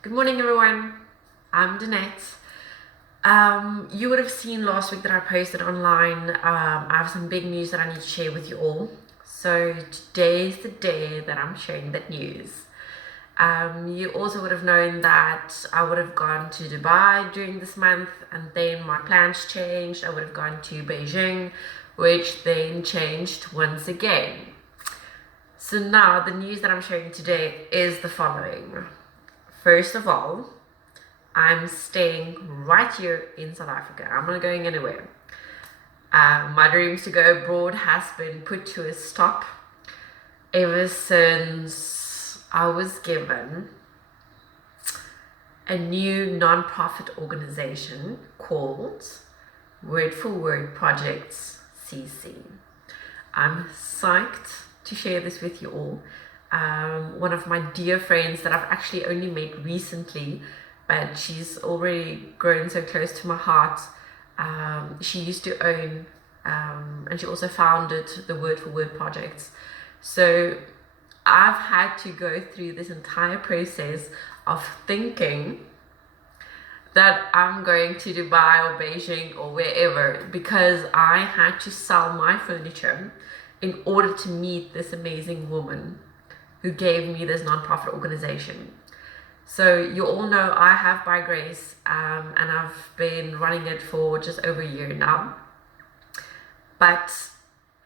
Good morning, everyone. I'm Danette. You would have seen last week that I posted online. I have some big news that I need to share with you all. So today is the day that I'm sharing that news. You also would have known that I would have gone to Dubai during this month, and then my plans changed. I would have gone to Beijing, which then changed once again. So now the news that I'm sharing today is the following. First of all, I'm staying right here in South Africa. I'm not going anywhere. My dreams to go abroad has been put to a stop ever since I was given a new non-profit organization called Word for Word Projects CC. I'm psyched to share this with you all. One of my dear friends that I've actually only met recently, but she's already grown so close to my heart. She used to own and she also founded the Word for Word projects. So I've had to go through this entire process of thinking that I'm going to Dubai or Beijing or wherever because I had to sell my furniture in order to meet this amazing woman who gave me this non-profit organization. So you all know I have By Grace, and I've been running it for just over a year now. But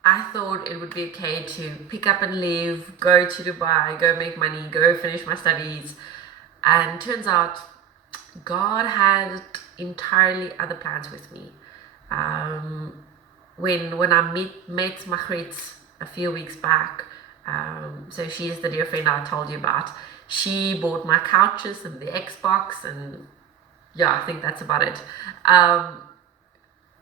I thought it would be okay to pick up and leave, go to Dubai, go make money, go finish my studies. And turns out God had entirely other plans with me. When I met Margriet a few weeks back, so she is the dear friend I told you about. She bought my couches and the Xbox, and yeah, I think that's about it.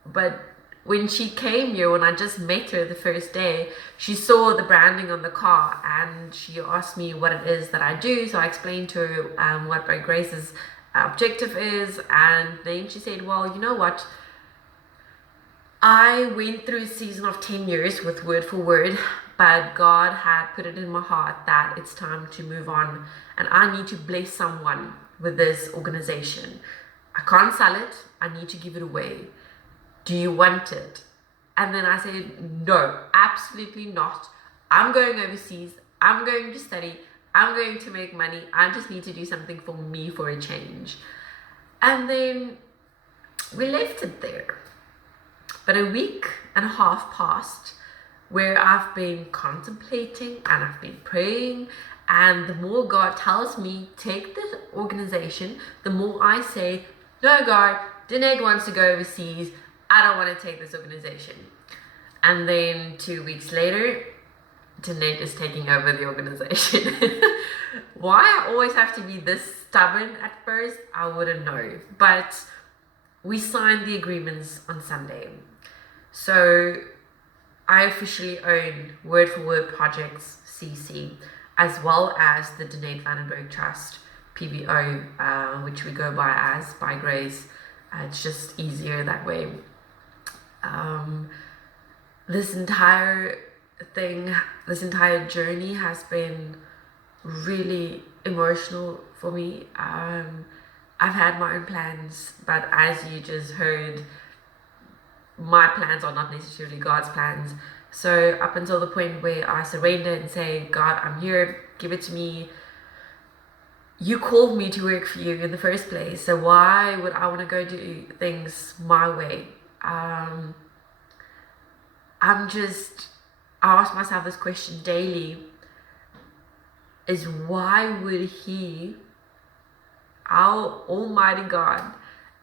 But when she came here, when I just met her the first day, she saw the branding on the car and she asked me what it is that I do. So I explained to her what By Grace's objective is, and then she said, well, you know what? I went through a season of 10 years with Word for Word, but God had put it in my heart that it's time to move on and I need to bless someone with this organization. I can't sell it, I need to give it away. Do you want it? And then I said, no, absolutely not. I'm going overseas, I'm going to study, I'm going to make money, I just need to do something for me for a change. And then we left it there. But a week and a half passed where I've been contemplating and I've been praying, and the more God tells me take the organization, the more I say, no God, Danette wants to go overseas, I don't want to take this organization. And then 2 weeks later, Danette is taking over the organization. Why I always have to be this stubborn at first, I wouldn't know. But we signed the agreements on Sunday. So I officially own Word for Word Projects CC, as well as the Danette Vandenberg Trust PBO, which we go by as By Grace. It's just easier that way. This entire journey has been really emotional for me. I've had my own plans, but as you just heard, my plans are not necessarily God's plans. So up until the point where I surrender and say, God, I'm here, give it to me. You called me to work for you in the first place, so why would I want to go do things my way? I ask myself this question daily, is why would he, our Almighty God,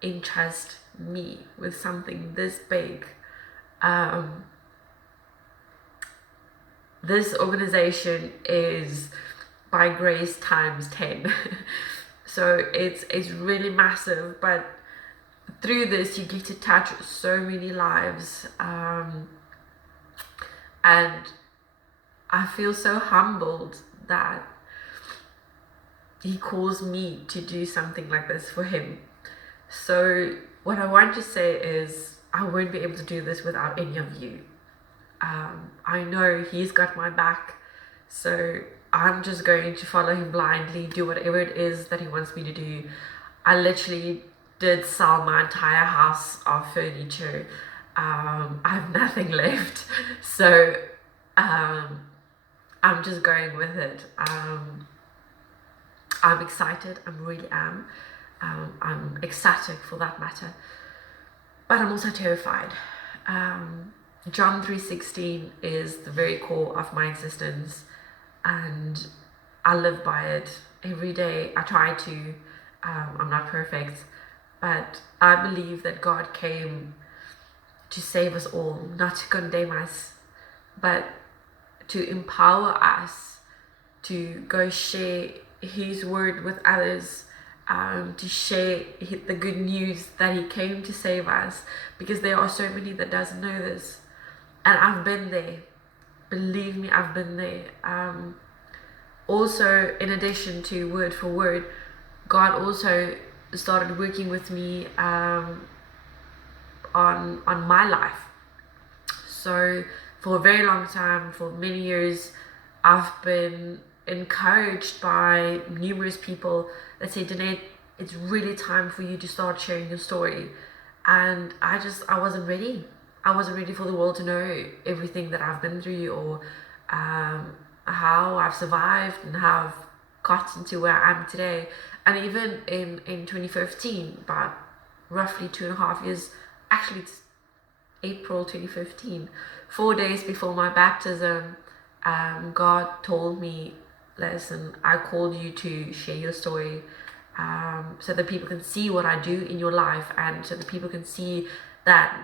entrust me with something this big? This organization is By Grace times 10. So it's really massive, but through this you get to touch so many lives, and I feel so humbled that he calls me to do something like this for him. So what I want to say is I won't be able to do this without any of you. I know he's got my back, so I'm just going to follow him blindly, do whatever it is that he wants me to do. I literally did sell my entire house of furniture. I have nothing left. So I'm just going with it. I'm excited. I really am. I'm ecstatic for that matter. But I'm also terrified. John 3:16 is the very core of my existence, and I live by it every day. I try to. I'm not perfect, but I believe that God came to save us all, not to condemn us, but to empower us to go share his word with others, to share the good news that he came to save us, because there are so many that doesn't know this. And I've been there. Believe me, I've been there. Also, in addition to word for word, God also started working with me on my life. So for a very long time, for many years, I've been encouraged by numerous people that say, Danette, it's really time for you to start sharing your story. And I wasn't ready. I wasn't ready for the world to know everything that I've been through, or how I've survived and how I've gotten to where I am today. And even in 2015, about roughly 2.5 years, actually it's April 2015, 4 days before my baptism, God told me, listen, I called you to share your story, so that people can see what I do in your life, and so that people can see that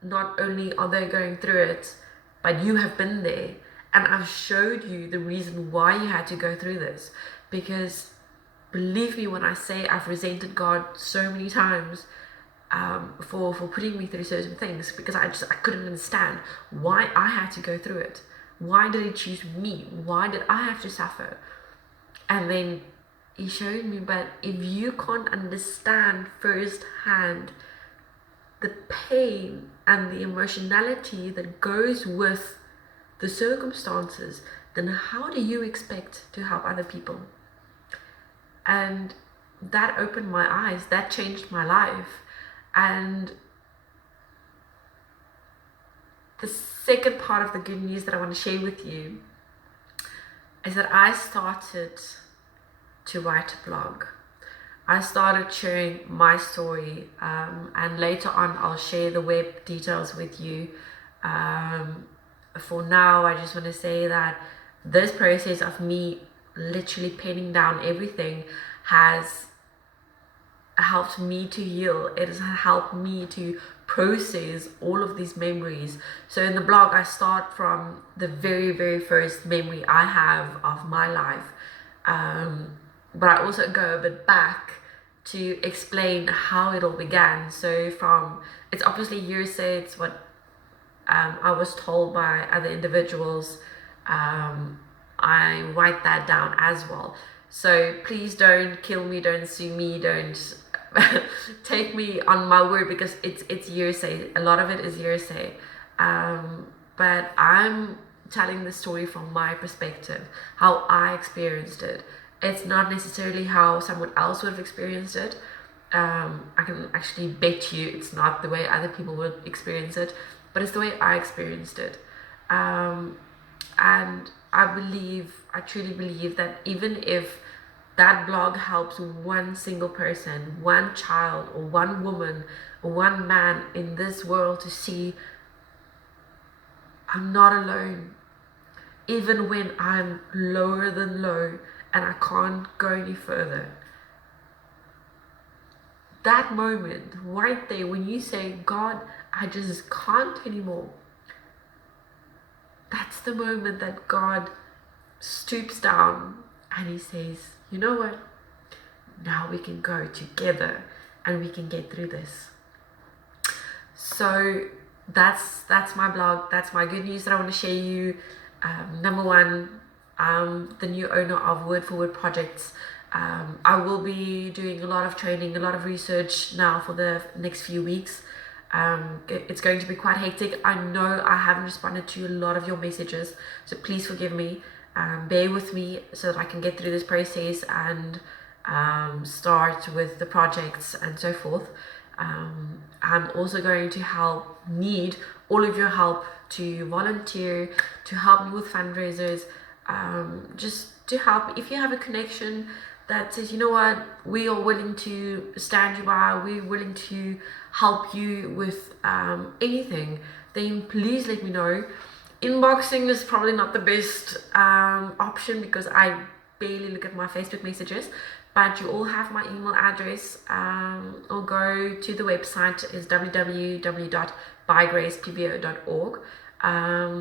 not only are they going through it, but you have been there, and I've showed you the reason why you had to go through this. Because believe me when I say I've resented God so many times for putting me through certain things, because I couldn't understand why I had to go through it. Why did he choose me? Why did I have to suffer? And then he showed me, but if you can't understand firsthand the pain and the emotionality that goes with the circumstances, then how do you expect to help other people? And that opened my eyes, that changed my life. And the second part of the good news that I want to share with you is that I started to write a blog. I started sharing my story, and later on I'll share the web details with you. For now, I just want to say that this process of me literally penning down everything has helped me to heal. It has helped me to process all of these memories. So in the blog, I start from the very, very first memory I have of my life. But I also go a bit back to explain how it all began. So it's obviously hearsay, it's what I was told by other individuals. I write that down as well. So please don't kill me, don't sue me, don't take me on my word, because it's hearsay. A lot of it is hearsay. But I'm telling the story from my perspective, how I experienced it. It's not necessarily how someone else would have experienced it. I can actually bet you it's not the way other people would experience it, but it's the way I experienced it. And I truly believe that even if that blog helps one single person, one child, or one woman, or one man in this world to see I'm not alone, even when I'm lower than low and I can't go any further. That moment right there when you say, God, I just can't anymore, that's the moment that God stoops down and he says, you know what, now we can go together and we can get through this. So that's my blog, that's my good news that I want to share you. Number one, I'm the new owner of Word for Word projects. I will be doing a lot of training, a lot of research now for the next few weeks. It's going to be quite hectic. I know I haven't responded to a lot of your messages, so please forgive me. bear with me so that I can get through this process and start with the projects and so forth. I'm also going to need all of your help to volunteer, to help me with fundraisers, just to help. If you have a connection that says, you know what, we are willing to stand you by, we're willing to help you with anything, then please let me know. Inboxing is probably not the best option because I barely look at my Facebook messages, but you all have my email address, or go to the website, is www.bygracepbo.org.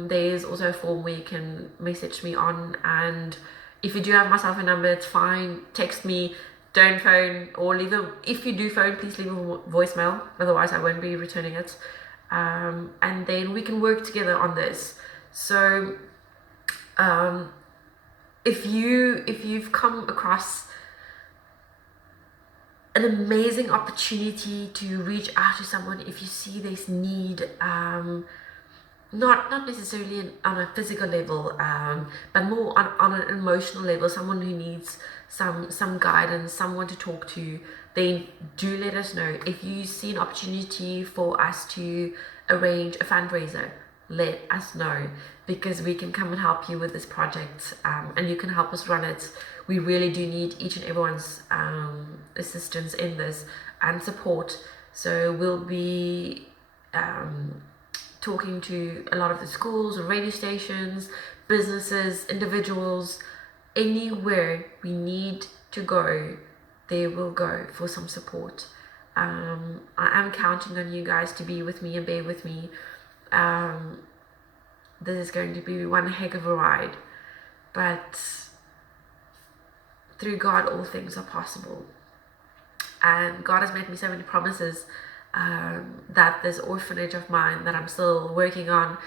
There's also a form where you can message me on, and if you do have my cell phone number, it's fine, text me, don't phone, or if you do phone, please leave a voicemail, otherwise I won't be returning it. And then we can work together on this. So if you've come across an amazing opportunity to reach out to someone, if you see this need, not necessarily on a physical level, but more on an emotional level, someone who needs some guidance, someone to talk to, then do let us know. If you see an opportunity for us to arrange a fundraiser, let us know, because we can come and help you with this project, and you can help us run it. We really do need each and everyone's assistance in this and support. So we'll be talking to a lot of the schools and radio stations, businesses, individuals, anywhere we need to go, they will go for some support. I am counting on you guys to be with me and bear with me. This is going to be one heck of a ride, but through God all things are possible, and God has made me so many promises, that this orphanage of mine that I'm still working on,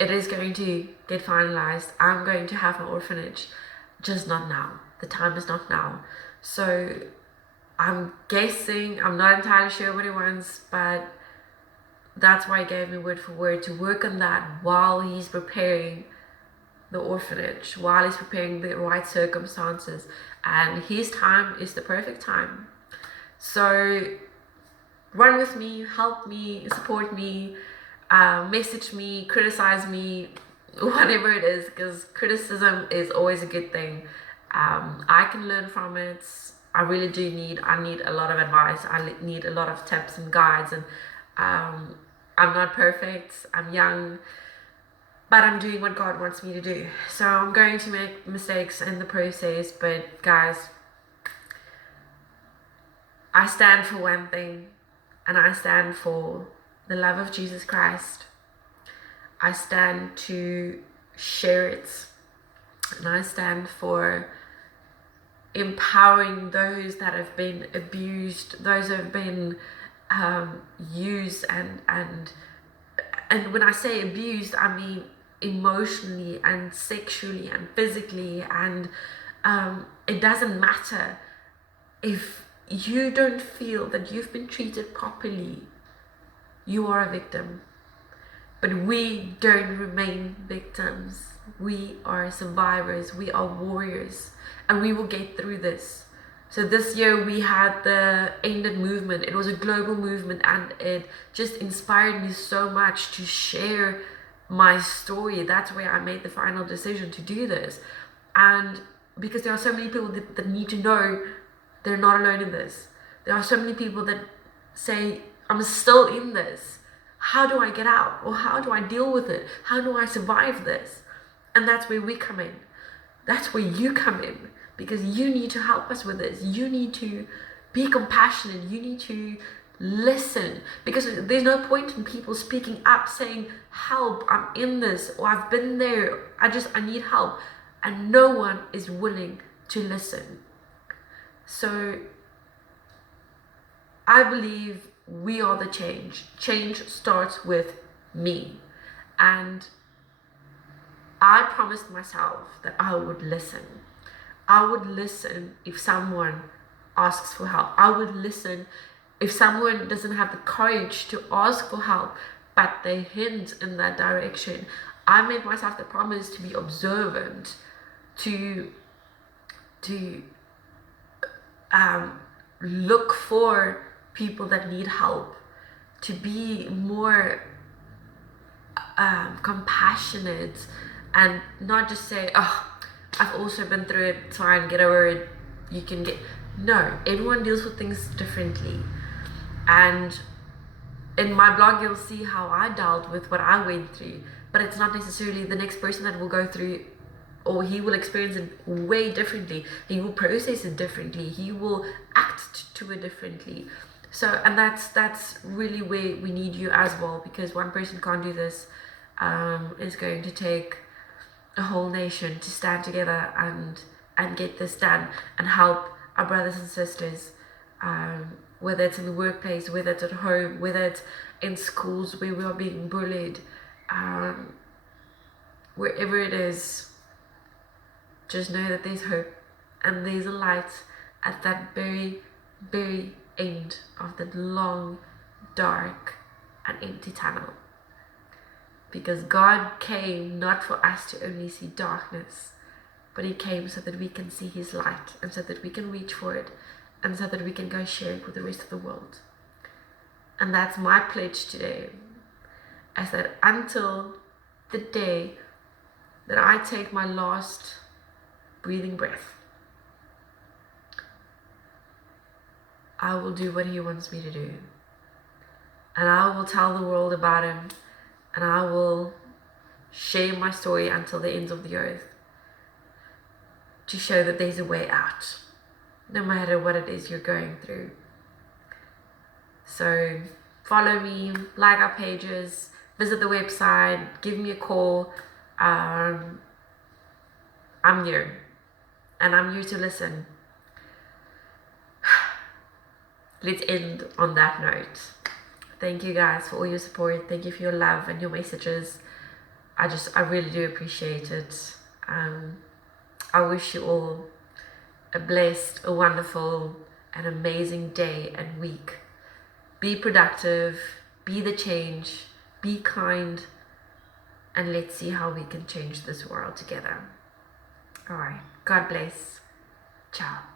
it is going to get finalized. I'm going to have my orphanage, just not now. The time is not now. So I'm guessing, I'm not entirely sure what he wants, but that's why he gave me word for word to work on that while he's preparing the orphanage, while he's preparing the right circumstances, and his time is the perfect time. So run with me, help me, support me, message me, criticize me, whatever it is, because criticism is always a good thing. I can learn from it. I need a lot of advice. I need a lot of tips and guides, and I'm not perfect, I'm young, but I'm doing what God wants me to do. So I'm going to make mistakes in the process, but guys, I stand for one thing, and I stand for the love of Jesus Christ. I stand to share it, and I stand for empowering those that have been abused, those who have been used, and when I say abused, I mean emotionally and sexually and physically, and it doesn't matter if you don't feel that you've been treated properly. You are a victim, but we don't remain victims. We are survivors, we are warriors, and we will get through this. So this year we had the End It movement. It was a global movement, and it just inspired me so much to share my story. That's where I made the final decision to do this. And because there are so many people that need to know they're not alone in this. There are so many people that say, I'm still in this. How do I get out? Or how do I deal with it? How do I survive this? And that's where we come in. That's where you come in. Because you need to help us with this. You need to be compassionate. You need to listen. Because there's no point in people speaking up saying, help, I'm in this, or I've been there, I need help. And no one is willing to listen. So I believe we are the change. Change starts with me. And I promised myself that I would listen. I would listen if someone asks for help. I would listen if someone doesn't have the courage to ask for help, but they hint in that direction. I made myself the promise to be observant to look for people that need help, to be more compassionate, and not just say, oh, I've also been through it, it's fine, get over it, you can get. No, everyone deals with things differently. And in my blog, you'll see how I dealt with what I went through, but it's not necessarily the next person that will go through, or he will experience it way differently. He will process it differently. He will act to it differently. So, and that's really where we need you as well, because one person can't do this. It's going to take a whole nation to stand together and get this done and help our brothers and sisters, whether it's in the workplace, whether it's at home, whether it's in schools where we are being bullied, wherever it is. Just know that there's hope and there's a light at that very, very end of that long, dark and empty tunnel. Because God came not for us to only see darkness, but He came so that we can see His light, and so that we can reach for it, and so that we can go share it with the rest of the world. And that's my pledge today, is that until the day that I take my last breathing breath, I will do what He wants me to do. And I will tell the world about Him, and I will share my story until the ends of the earth, to show that there's a way out, no matter what it is you're going through. So follow me, like our pages, visit the website, give me a call. I'm here, and I'm here to listen. Let's end on that note. Thank you guys for all your support. Thank you for your love and your messages. I really do appreciate it. I wish you all a blessed, a wonderful, an amazing day and week. Be productive, be the change, be kind, and let's see how we can change this world together. All right. God bless. Ciao.